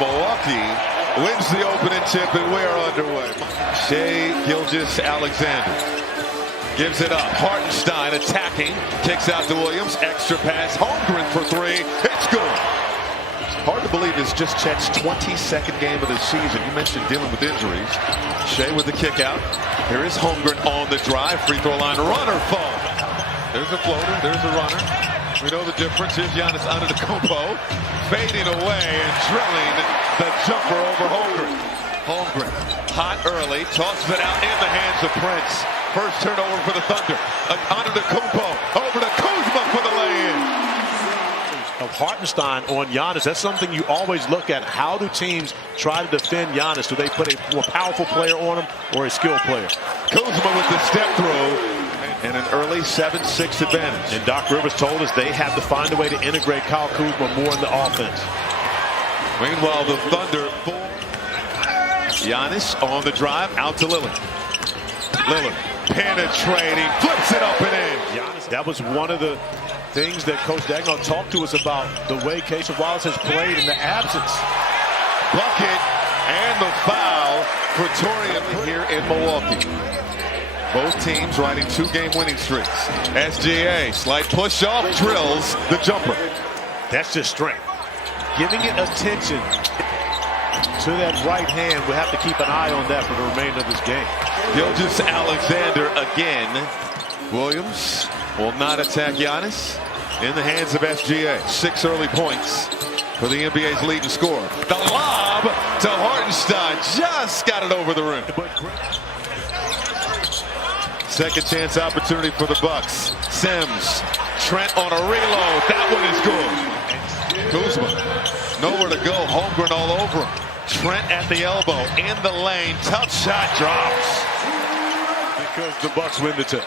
Milwaukee wins the opening tip, and we are underway. Shai Gilgeous-Alexander gives it up. Hartenstein attacking, kicks out to Williams. Extra pass. Holmgren for three. It's good. It's hard to believe it's just Chet's 22nd game of the season. You mentioned dealing with injuries. Shai with the kick out. Here is Holmgren on the drive. Free throw line. Runner fall. There's a floater. There's a runner. We know the difference. Here's Giannis Antetokounmpo fading away and drilling the jumper over Holmgren. Holmgren hot early, tosses it out in the hands of Prince. First turnover for the Thunder. Antetokounmpo over to Kuzma for the lay-in. Of Hartenstein on Giannis, that's something you always look at. How do teams try to defend Giannis? Do they put a more powerful player on him or a skilled player? Kuzma with the step through and an early 7-6 advantage. And Doc Rivers told us they have to find a way to integrate Kyle Kuzma more in the offense. Meanwhile, the Thunder, Giannis on the drive, out to Lillard. Lillard penetrating, flips it up and in. Giannis, that was one of the things that Coach Dagnall talked to us about, the way Casey Wallace has played in the absence. Bucket and the foul for Torian here in Milwaukee. Both teams riding two-game winning streaks. SGA, slight push-off, drills the jumper. That's just strength. Giving it attention to that right hand. We'll have to keep an eye on that for the remainder of this game. Gilgeous-Alexander again. Williams will not attack Giannis. In the hands of SGA. 6 early points for the NBA's leading scorer. The lob to Hartenstein. Just got it over the rim. Second chance opportunity for the Bucks. Sims. Trent on a reload. That one is good. Kuzma. Nowhere to go. Holmgren all over him. Trent at the elbow. In the lane. Tough shot. Drops. Because the Bucks win the tip.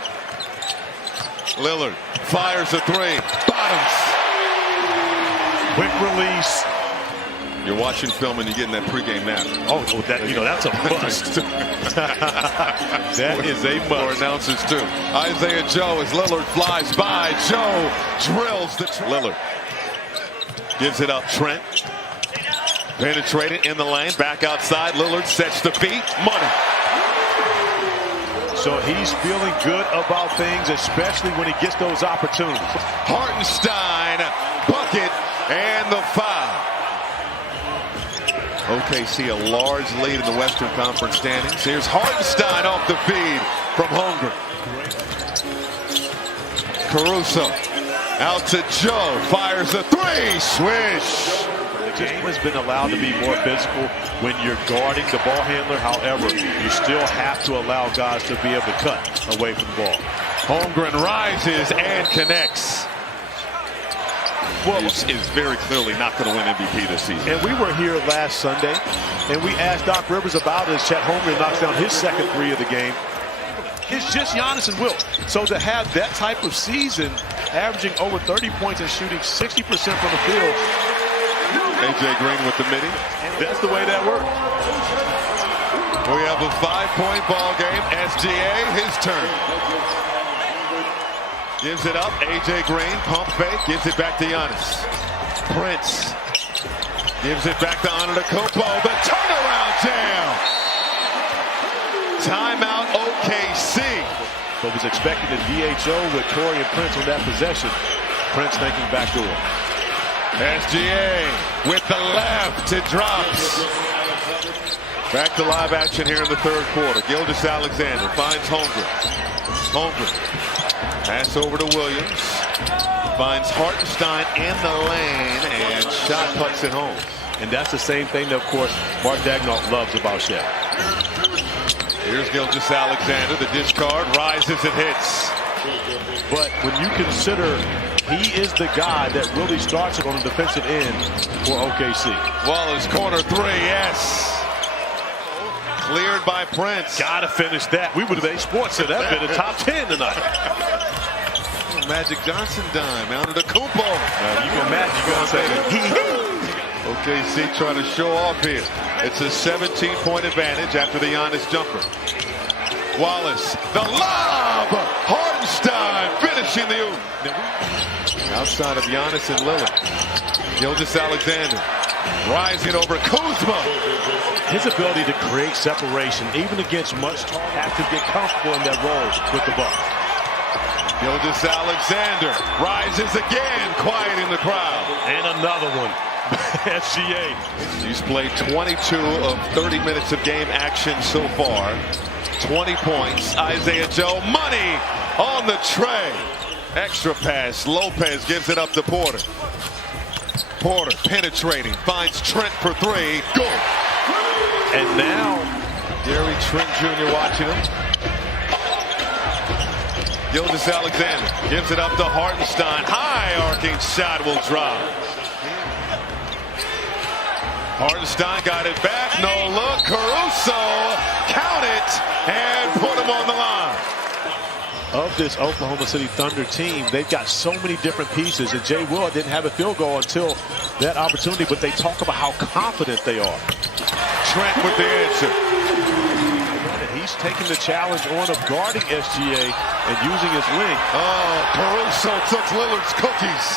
Lillard fires a three. Bottoms. Quick release. You're watching film and you're getting that pregame nap. Oh, that, that's a must. That is a must. For announcers too. Isaiah Joe as Lillard flies by. Joe drills the Lillard. Gives it up. Trent. Penetrated in the lane. Back outside. Lillard sets the beat. Money. So he's feeling good about things, especially when he gets those opportunities. Hartenstein, bucket, and the foul. OKC a large lead in the Western Conference standings. Here's Hartenstein off the feed from Holmgren. Caruso out to Joe, fires a three, swish. The game has been allowed to be more physical when you're guarding the ball handler. However, you still have to allow guys to be able to cut away from the ball. Holmgren rises and connects. Williams is very clearly not going to win MVP this season. And we were here last Sunday, and we asked Doc Rivers about it as Chet Holmgren knocks down his second three of the game. It's just Giannis and Wilt. So to have that type of season, averaging over 30 points and shooting 60% from the field, AJ Green with the midi. That's the way that works. We have a 5-point ball game. SGA, his turn. Gives it up. AJ Green, pump fake, gives it back to Giannis. Prince gives it back to Antetokounmpo. The turnaround jam. Timeout OKC. But was expecting a DHO with Torian Prince on that possession. Prince thinking backdoor. SGA with the left, it drops. Back to live action here in the third quarter. Gilgeous-Alexander finds Holmgren. Holmgren. Pass over to Williams. Finds Hartenstein in the lane and shot puts it home. And that's the same thing that, of course, Mark Dagnall loves about Shaq. Here's Gilgeous-Alexander. The discard rises and hits. But when you consider he is the guy that really starts it on the defensive end for OKC. Wallace corner three, yes. Cleared by Prince. Gotta finish that. We would have made sports at that been a top 10 tonight. Magic Johnson dime. Antetokounmpo. You go Magic, you gonna say OKC trying to show off here. It's a 17-point advantage after the Giannis jumper. Wallace, the lob! Hartenstein finishing the oop. Outside of Giannis and Lillard. Gilgeous-Alexander Rising over Kuzma. His ability to create separation, even against much tall, has to get comfortable in that role with the ball. Gilgeous-Alexander rises again, quiet in the crowd. And another one. SGA. He's played 22 of 30 minutes of game action so far. 20 points. Isaiah Joe, money on the tray. Extra pass. Lopez gives it up to Porter. Porter penetrating, finds Trent for three. Good. And now, Gary Trent Jr. watching him. Gilgeous-Alexander gives it up to Hartenstein. High arcing shot will drop. Hartenstein got it back. No look. Caruso. Count it. And put him on the line. Of this Oklahoma City Thunder team, they've got so many different pieces, and Jay Willard didn't have a field goal until that opportunity, but they talk about how confident they are. Trent with the answer. He's taking the challenge on of guarding SGA and using his length. Oh, Caruso took Lillard's cookies.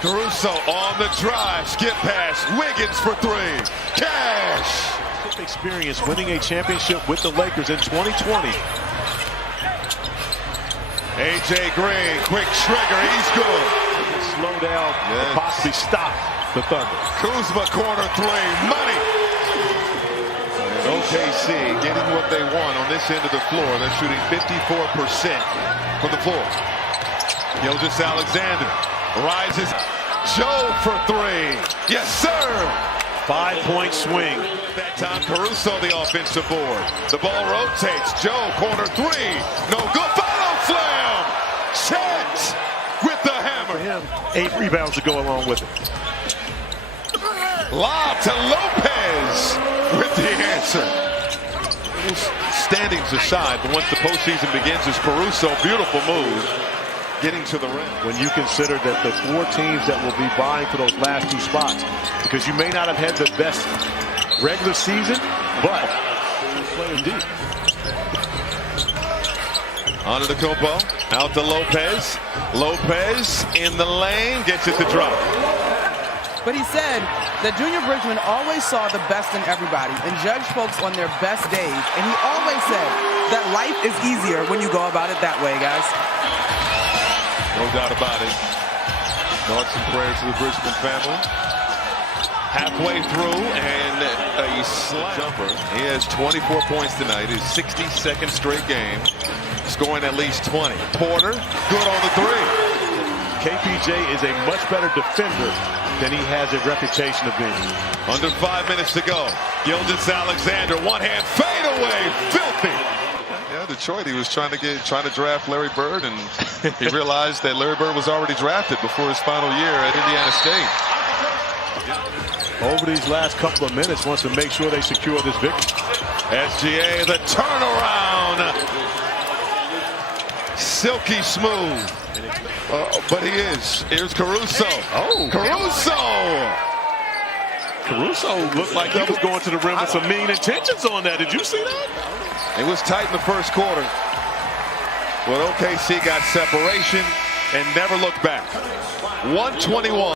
Caruso on the drive, skip pass, Wiggins for three. Cash. Experience winning a championship with the Lakers in 2020. AJ Green, quick trigger, he's good. Slow down, yes. Possibly stop the Thunder. Kuzma corner three, money. And OKC getting what they want on this end of the floor. They're shooting 54% from the floor. Gilgeous-Alexander rises. Joe for three. Yes, sir. 5-point swing. That time Caruso the offensive board. The ball rotates. Joe corner three. No good. Follow slam. Chet with the hammer. 8 rebounds to go along with it. Lob to Lopez with the answer. Standings aside, but once the postseason begins, it's Caruso. Beautiful move. Getting to the rim. When you consider that the 4 teams that will be vying for those last 2 spots, because you may not have had the best regular season, but playing deep. Antetokounmpo out to Lopez. Lopez in the lane, gets it to drop. But he said that Junior Bridgman always saw the best in everybody and judged folks on their best days. And he always said that life is easier when you go about it that way, guys. No doubt about it. Thoughts and prayers to the Bridgman family. Halfway through and a slight jumper. He has 24 points tonight. His 62nd straight game. Scoring at least 20. Porter, good on the three. KPJ is a much better defender than he has a reputation of being. Under 5 minutes to go. Gilgeous-Alexander, one hand fade away. Filthy. Yeah, Detroit, he was trying to draft Larry Bird, and he realized that Larry Bird was already drafted before his final year at Indiana State. Over these last couple of minutes, wants to make sure they secure this victory. SGA, the turnaround. Silky smooth. But he is. Here's Caruso. Oh, Caruso looked like he was going to the rim with some mean intentions on that. Did you see that? It was tight in the first quarter. But OKC got separation and never looked back. 121.